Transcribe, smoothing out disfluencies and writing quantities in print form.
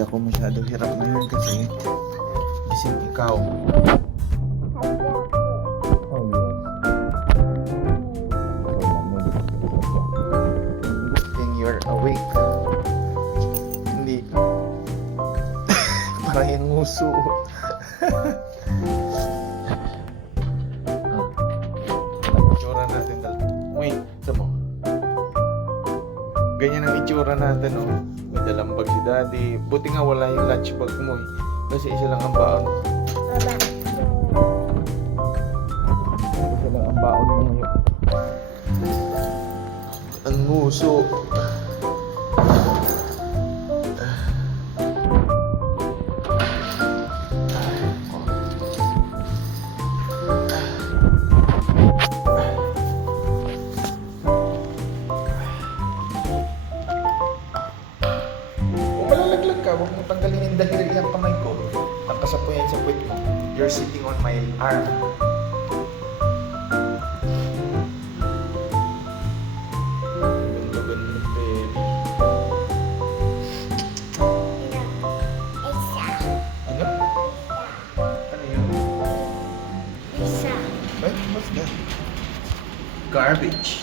hindi ako masyado hirap ngayon kasi gising ikaw. Oh yes. Good thing you're awake. Hindi. Parang yung nguso. Itsura natin dalawa. Wait, sa mo. Ganyan ang itsura natin, oh. May dalang bag si daddy. Buti nga wala yung lunch bag mo, eh. Kasi isa lang ang baon. Isa lang ang baon mo ngayon. Ang nguso. Huwag mo tanggalin yung daliri ang kamay ko. Tangkasa po yan sa puwet mo. You're sitting on my arm. Ganda-ganda ng baby. Ano? Ano yun? What? What's that? Garbage.